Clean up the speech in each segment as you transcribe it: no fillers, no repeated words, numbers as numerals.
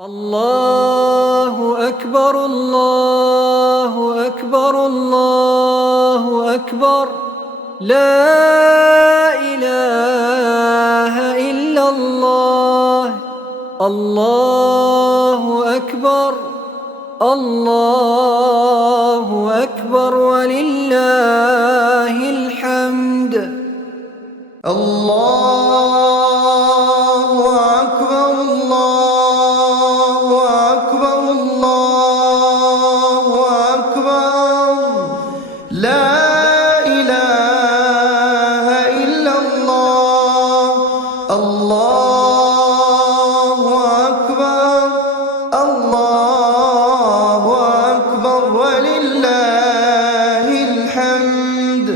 الله أكبر الله أكبر الله أكبر لا إله إلا الله الله أكبر الله أكبر ولله الحمد الله أكبر الله أكبر الله أكبر لا إله إلا الله الله أكبر الله أكبر ولله الحمد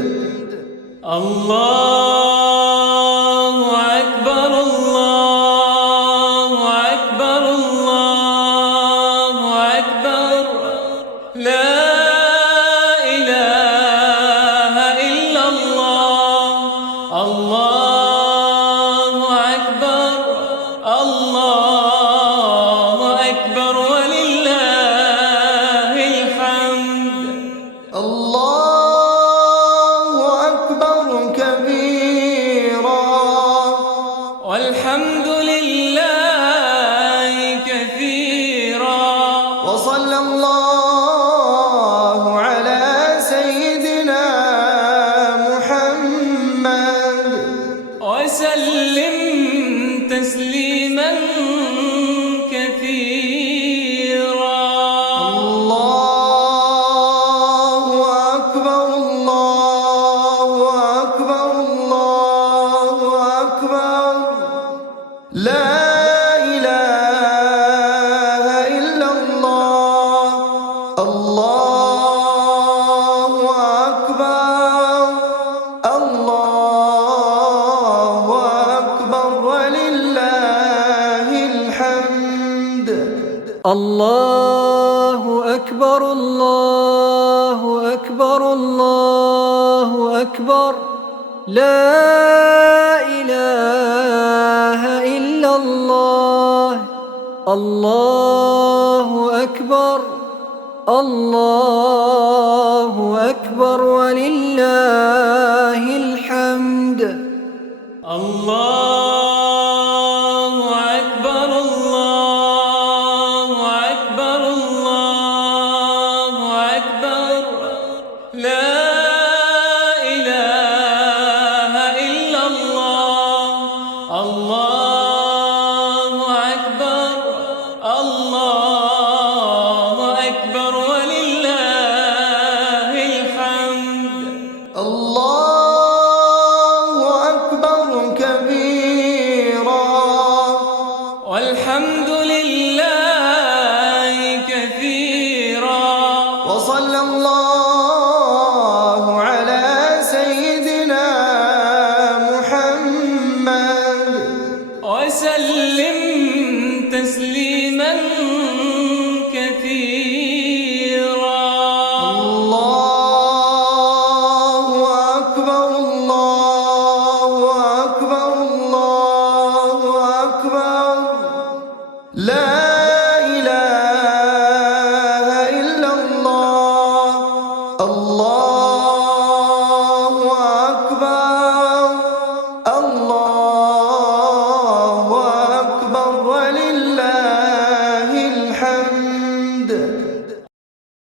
الله أكبر الله أكبر الله أكبر لا إله إلا الله الله أكبر الله أكبر ولله الحمد الله أكبر كبيرا والحمد لله كثيرا وصلى الله على سيدنا محمد وسلم تسليما كثيرا الله أكبر الله أكبر الله أكبر لا إله إلا الله الله أكبر الله أكبر ولله الحمد الله أكبر الله أكبر الله أكبر لا إله إلا الله الله أكبر الله أكبر ولله الحمد الله أكبر الله أكبر الله أكبر لا إله إلا الله الله أكبر الله أكبر ولله الحمد الله أكبر كبيرا والحمد لله كثيرا وصلى الله على سيدنا محمد وسلم تسليما كثيرا الله أكبر الله أكبر الله أكبر لا إله إلا الله الله أكبر الله أكبر ولله الحمد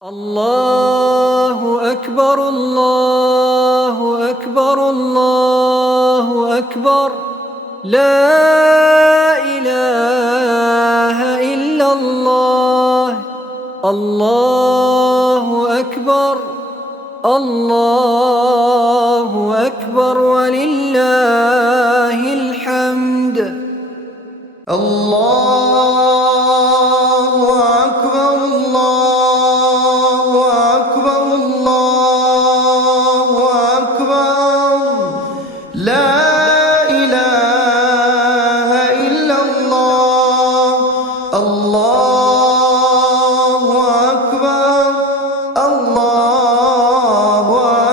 الله أكبر الله أكبر الله أكبر لا إله إلا الله الله أكبر الله أكبر ولله الحمد الله أكبر الله أكبر الله أكبر لا إله إلا الله الله أكبر الله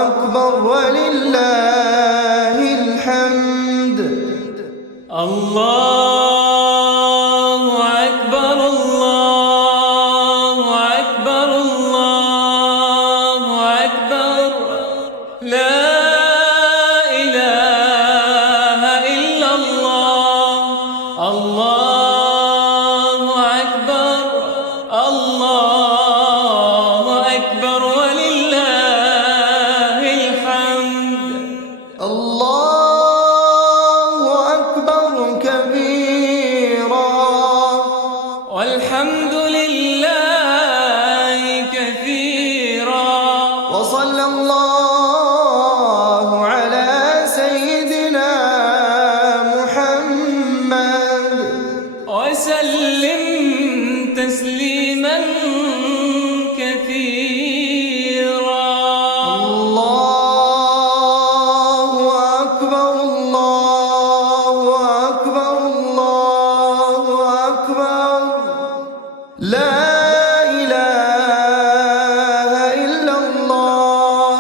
أكبر ولله الحمد الله أكبر الله تسليما كثيرا. الله أكبر الله أكبر الله أكبر لا إله إلا الله.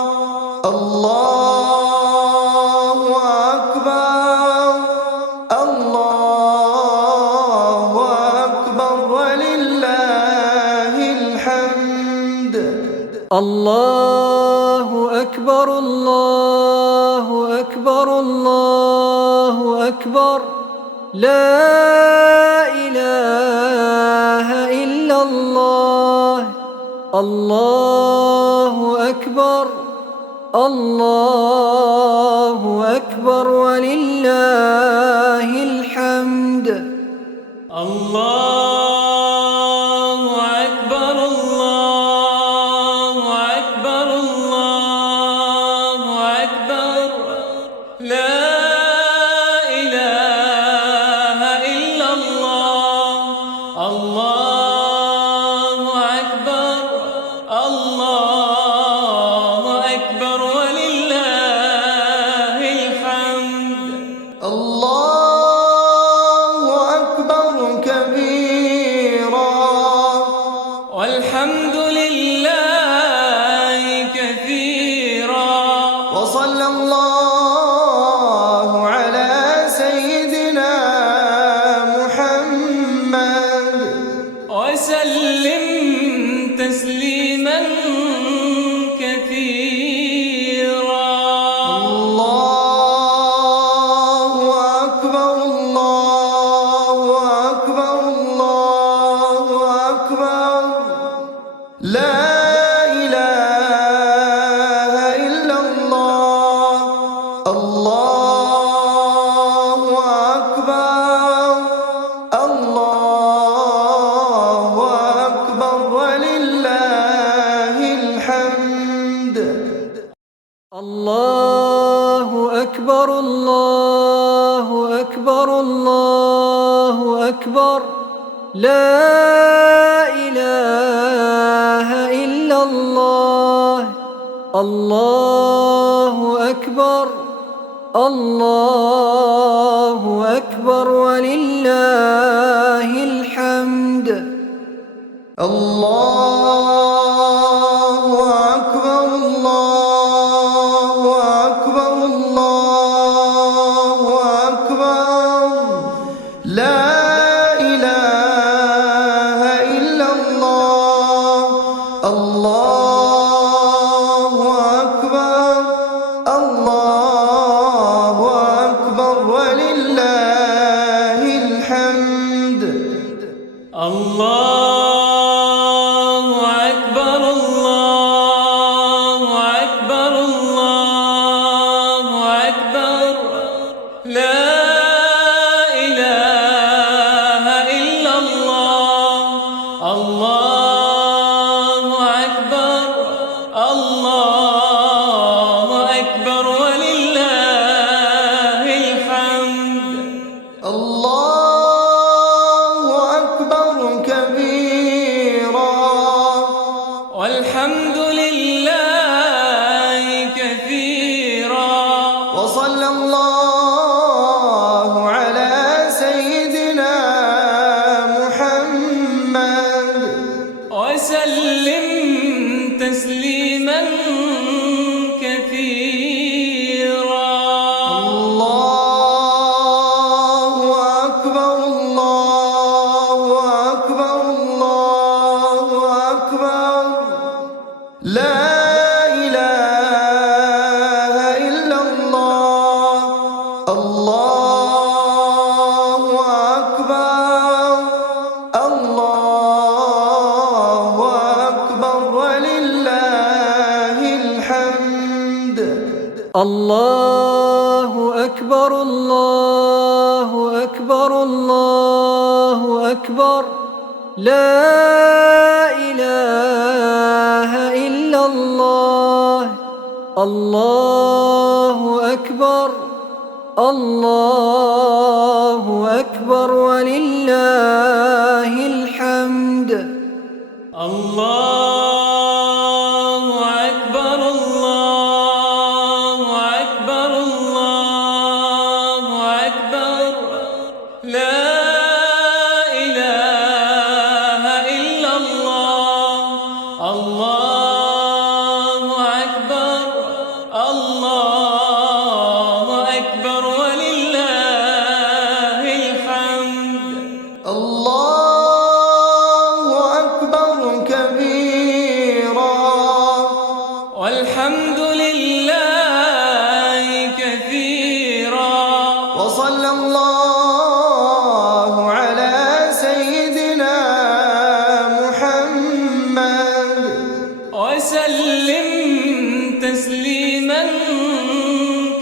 الله أكبر الله أكبر ولله الحمد. الله أكبر الله أكبر الله أكبر لا إله إلا الله. الله أكبر الله أكبر ولله الحمد. الله أكبر الله أكبر الله أكبر لا إله إلا الله. الله أكبر الله أكبر ولله الحمد. الله أكبر كبيرا والحمد لله كثيرا. وصلى الله على سيدنا محمد وسلم تسليما كثيرا. الله أكبر الله أكبر الله أكبر لا إله إلا الله. الله أكبر الله أكبر ولله الحمد. الله أكبر الله أكبر الله أكبر لا إله إلا الله. الله أكبر الله أكبر ولله الحمد. الله أكبر الله أكبر الله أكبر لا إله إلا الله. الله أكبر الله أكبر ولله الحمد. الله أكبر الله أكبر الله أكبر لا إله إلا الله. الله أكبر الله أكبر ولله الحمد. الله أكبر كبيرا والحمد لله كثيرا. وصلى الله على سيدنا محمد وسلم تسليما كثيرا. الله أكبر الله أكبر الله أكبر لا إله إلا الله. الله أكبر الله أكبر ولله الحمد. الله أكبر الله أكبر الله أكبر لا إله إلا الله. الله أكبر الله أكبر ولله الحمد. الحمد. الله أكبر الله أكبر الله أكبر لا إله إلا الله. الله أكبر الله أكبر ولله الحمد. الله أكبر كبيرا والحمد لله كثيرا وصلى الله على سيدنا محمد وسلم تسليما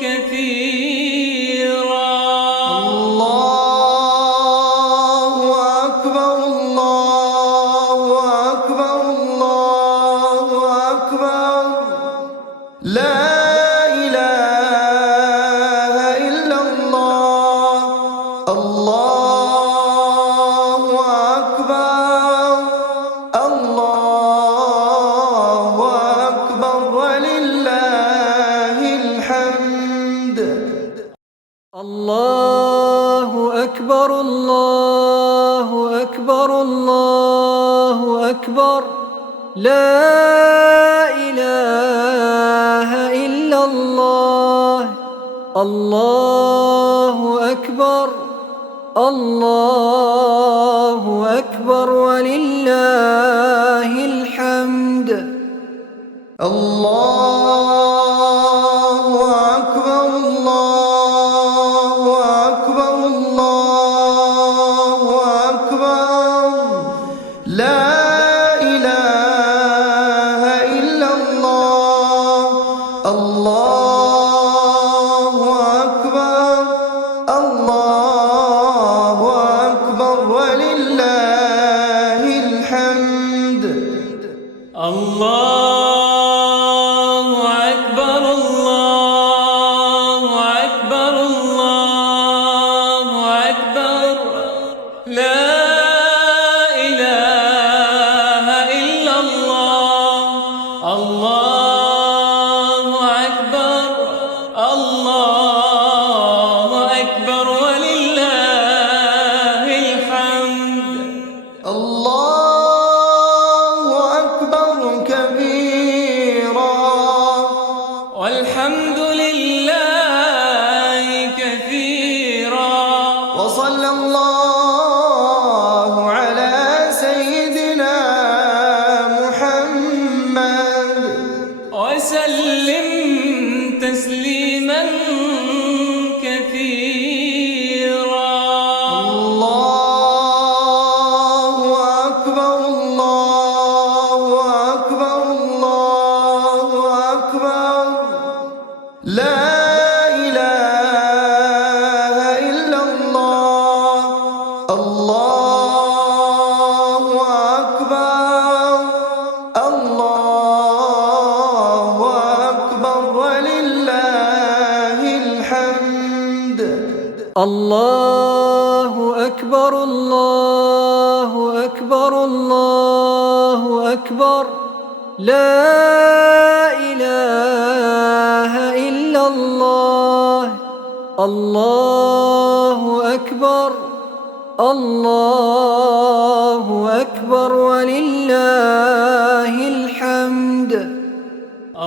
كثيرا. الله أكبر الله أكبر الله أكبر لا إله إلا الله. الله أكبر الله أكبر ولله الحمد. الله أكبر الله أكبر الله أكبر لا إله إلا الله. الله أكبر الله أكبر ولله الحمد. الله أكبر الله أكبر الله أكبر لا إله إلا الله. الله أكبر الله أكبر ولله الحمد. الله أكبر الله أكبر الله أكبر لا إله إلا الله. الله أكبر الله أكبر ولله الحمد. الله أكبر كبيرا والحمد لله كثيرا وصلى الله على سيدنا محمد وسلم تسليما كثيرا. الله أكبر الله أكبر الله أكبر لا إله إلا الله. الله أكبر الله أكبر ولله الحمد. الله أكبر الله أكبر الله أكبر لا إله إلا الله. الله أكبر الله أكبر ولله الحمد.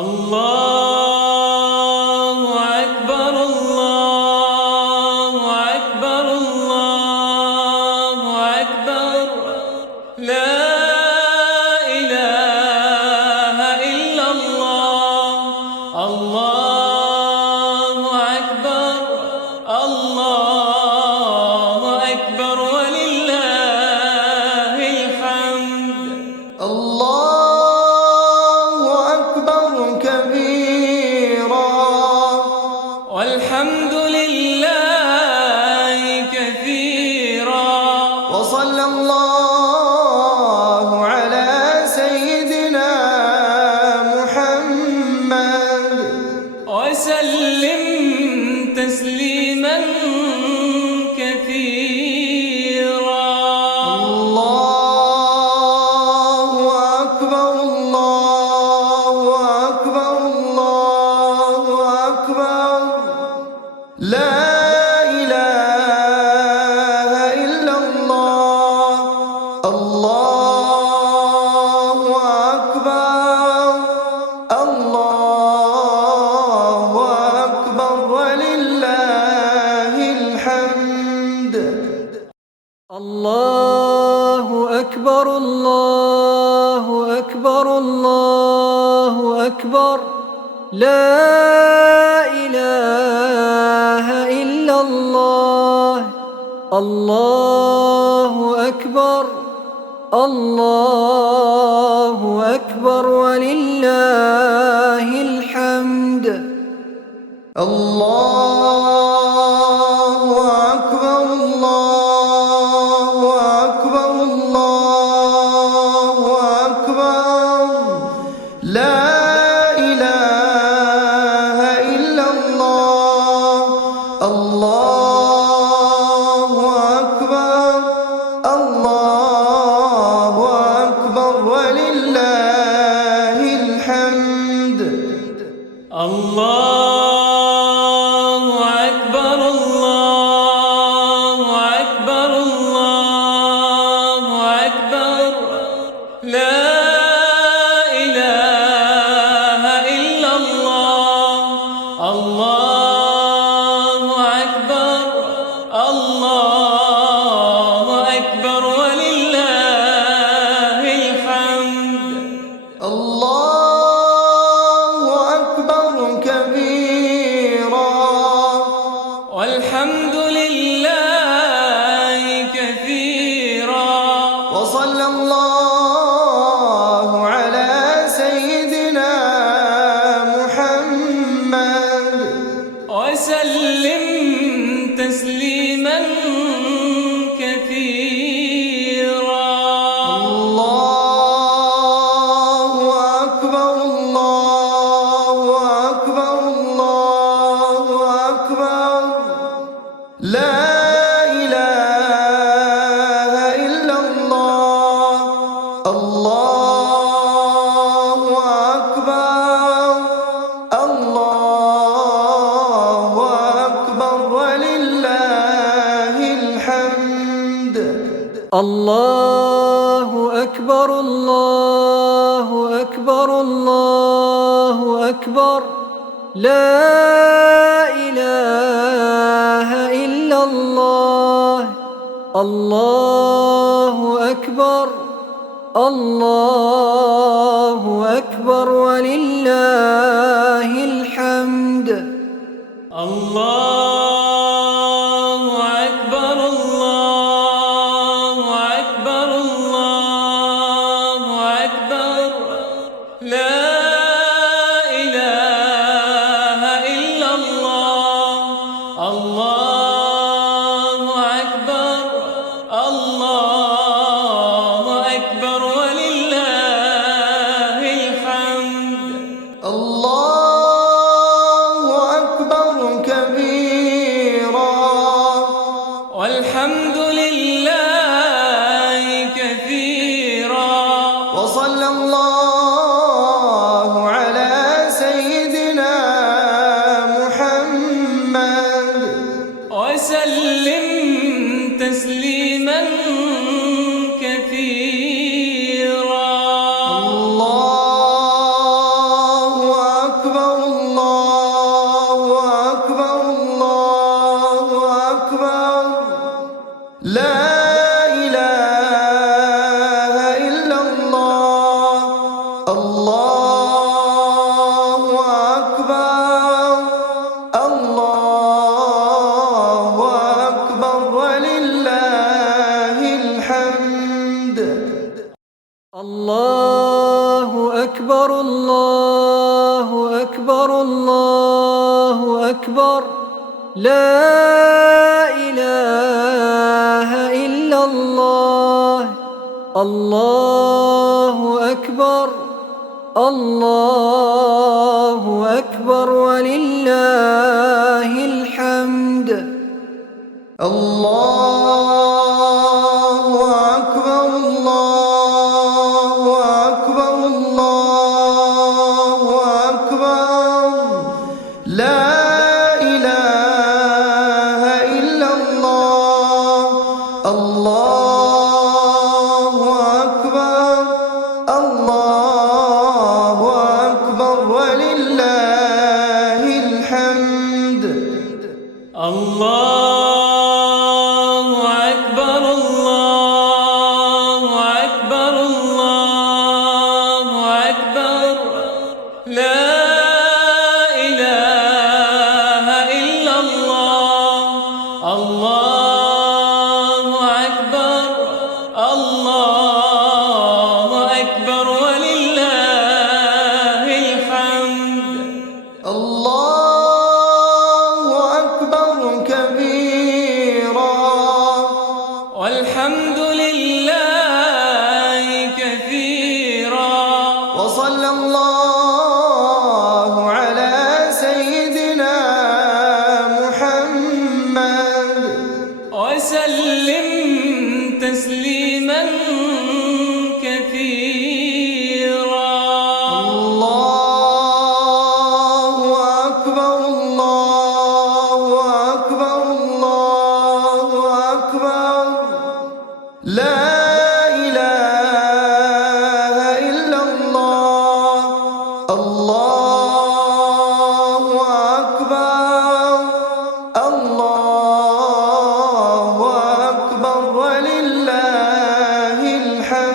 الله أكبر الله أكبر الله أكبر لا إله إلا الله. الله أكبر الله أكبر ولله الحمد. أكبر الله أكبر الله أكبر لا إله إلا الله الله أكبر الله أكبر ولله الحمد الله أكبر الله أكبر الله أكبر لا إله إلا الله الله أكبر الله أكبر ولله الحمد الله أكبر الله أكبر الله أكبر لا إله إلا الله الله أكبر الله أكبر ولله الحمد الله أكبر كبيرا والحمد لله كثيرا وصلى الله على سيدنا محمد وسلم تسليما كثيرا الله أكبر الله أكبر الله أكبر لا إله إلا الله الله أكبر الله أكبر ولله الحمد الله أكبر الله أكبر الله أكبر لا إله إلا الله الله أكبر الله أكبر ولله الحمد الله أكبر الله أكبر الله أكبر لا إله إلا الله الله أكبر الله أكبر ولله الحمد الله أكبر كبيرا والحمد لله كثيرا وصلى الله على سيدنا محمد وسلم تسليما كثيرا الله أكبر الله أكبر الله أكبر لا إله إلا الله الله أكبر الله أكبر ولله الحمد الله أكبر الله أكبر الله أكبر لا إله إلا الله الله أكبر الله أكبر ولله الحمد الله أكبر الله أكبر الله أكبر لا إله إلا الله الله أكبر الله أكبر ولله الحمد الله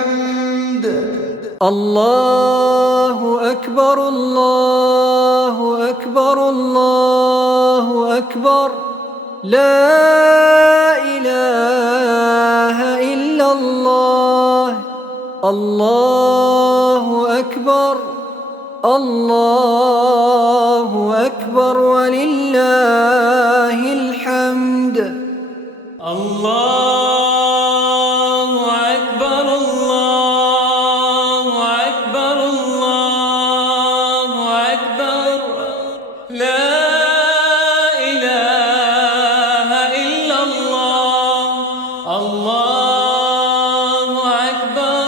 الحمد. الله أكبر الله أكبر الله أكبر لا إله إلا الله. الله أكبر الله أكبر ولله الحمد. الله أكبر الله أكبر الله أكبر لا إله إلا الله. الله أكبر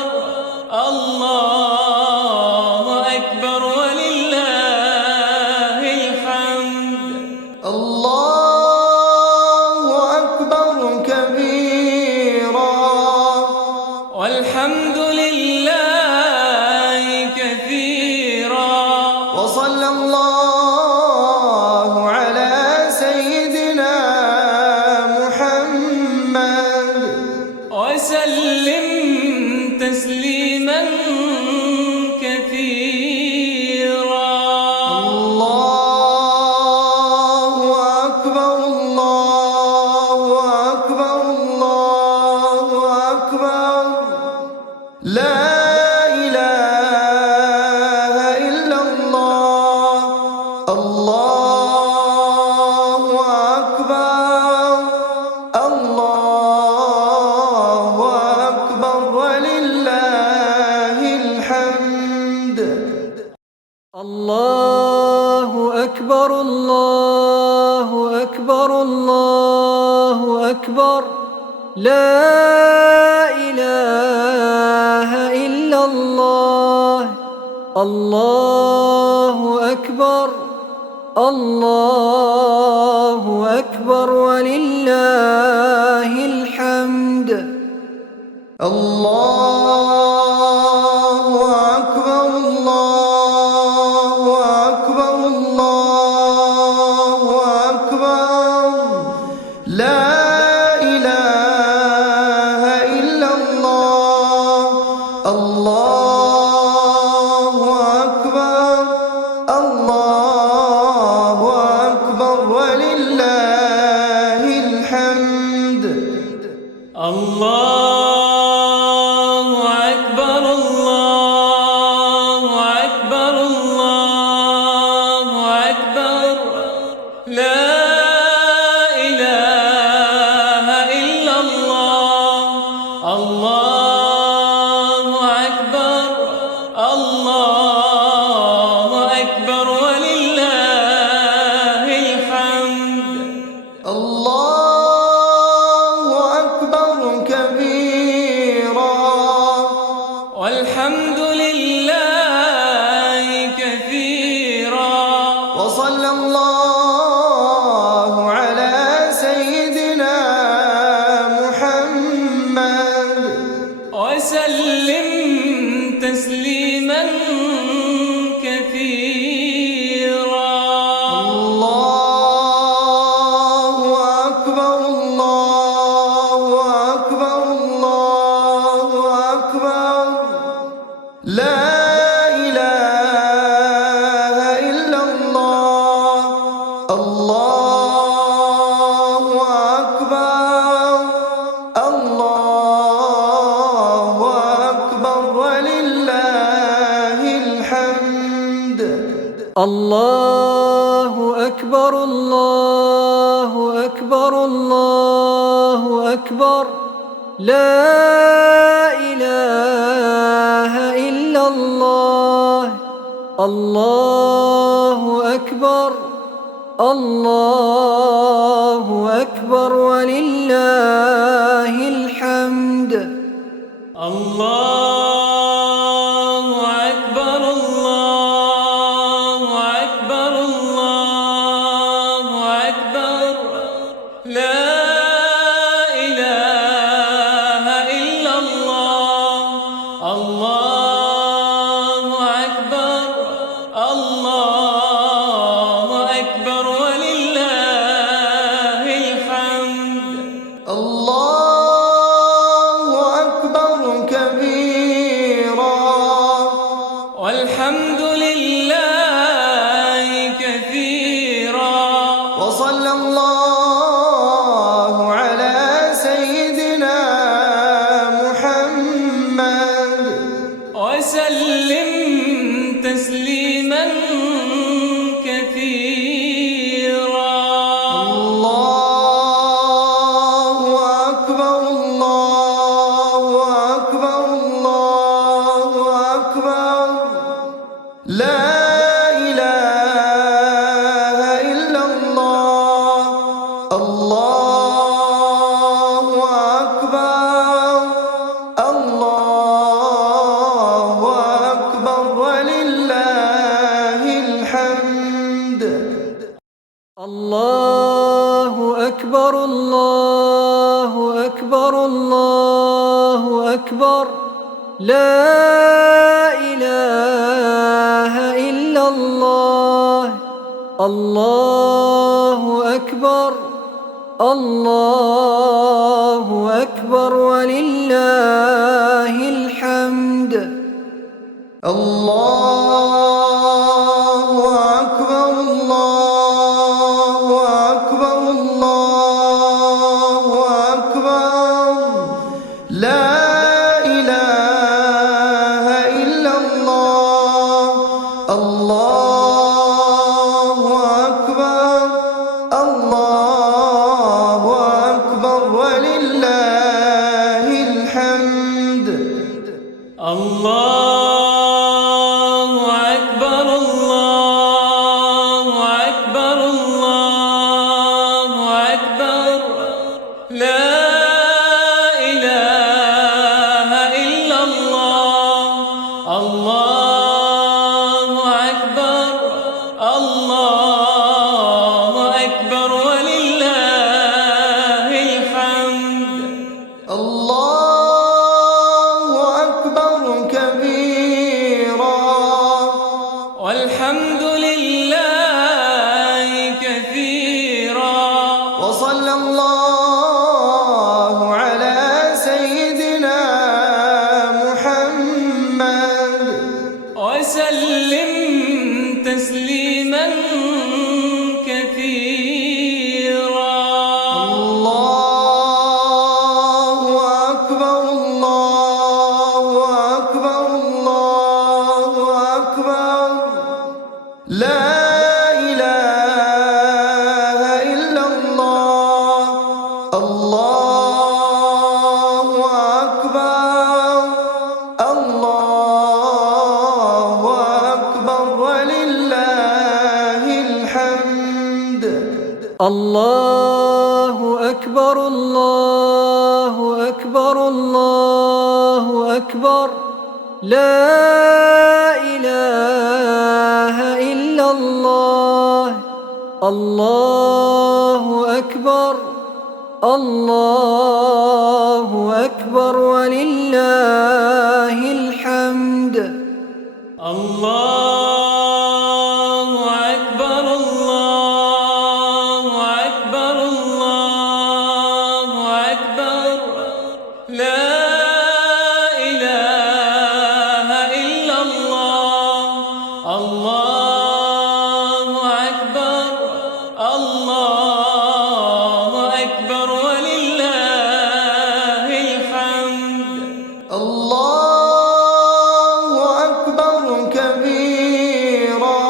الله أكبر ولله الحمد. الله أكبر كبيرا والحمد لله كثيرا وصلى الله على سيدنا محمد وسلم تسليما كثيرا. الله أكبر الله أكبر الله أكبر لا إله إلا الله. الله أكبر الله أكبر ولله الحمد. الله أكبر الله أكبر الله أكبر لا إله إلا الله. الله أكبر الله أكبر ولله الحمد. الله أكبر الله أكبر الله أكبر لا إله إلا الله. الله أكبر الله أكبر ولله الحمد. الله أكبر الله أكبر الله أكبر لا إله إلا الله. الله أكبر الله أكبر ولله الحمد. الله أكبر كبيرا والحمد لله كثيرا وصلى الله على سيدنا محمد وسلم تسليما كثيرا. الله أكبر الله أكبر الله أكبر لا إله إلا الله. الله أكبر الله أكبر ولله الحمد. الله أكبر الله أكبر الله أكبر لا إله إلا الله. الله أكبر الله أكبر ولله الحمد. الله أكبر الله أكبر الله أكبر لا إله إلا الله. الله أكبر الله أكبر ولله الحمد. الله أكبر كبيرا وسلم تسليما كثيرا. الله أكبر الله أكبر الله أكبر لا إله إلا الله. الله أكبر الله أكبر ولله الحمد. الله أكبر الله أكبر الله أكبر لا إله إلا الله. الله أكبر الله أكبر ولله الحمد. الله أكبر الله أكبر الله أكبر لا إله إلا الله. الله أكبر الله أكبر ولله الحمد. الله أكبر الله أكبر الله أكبر لا إله إلا الله. الله أكبر الله أكبر ولله الحمد. الله أكبر كبيرا والحمد لله كثيرا. وصلى الله على سيدنا محمد وسلم تسليما كثيرا. الله أكبر الله أكبر الله أكبر لا إله إلا الله. الله أكبر الله أكبر ولله الحمد. الله أكبر الله أكبر الله أكبر لا إله إلا الله. الله أكبر الله أكبر ولله الحمد. الله أكبر الله أكبر الله أكبر لا إله إلا الله. الله أكبر الله أكبر ولله الحمد. الله أكبر كبيرا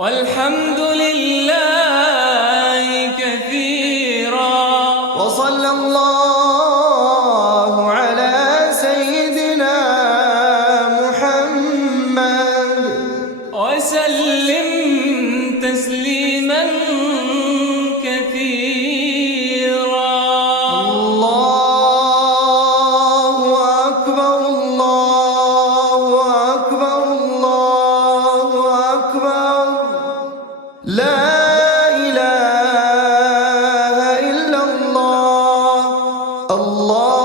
والحمد لله كثيرا. وصلى الله على سيدنا محمد وسلم تسليما كثيرا. الله أكبر الله أكبر الله أكبر لا إله إلا الله. الله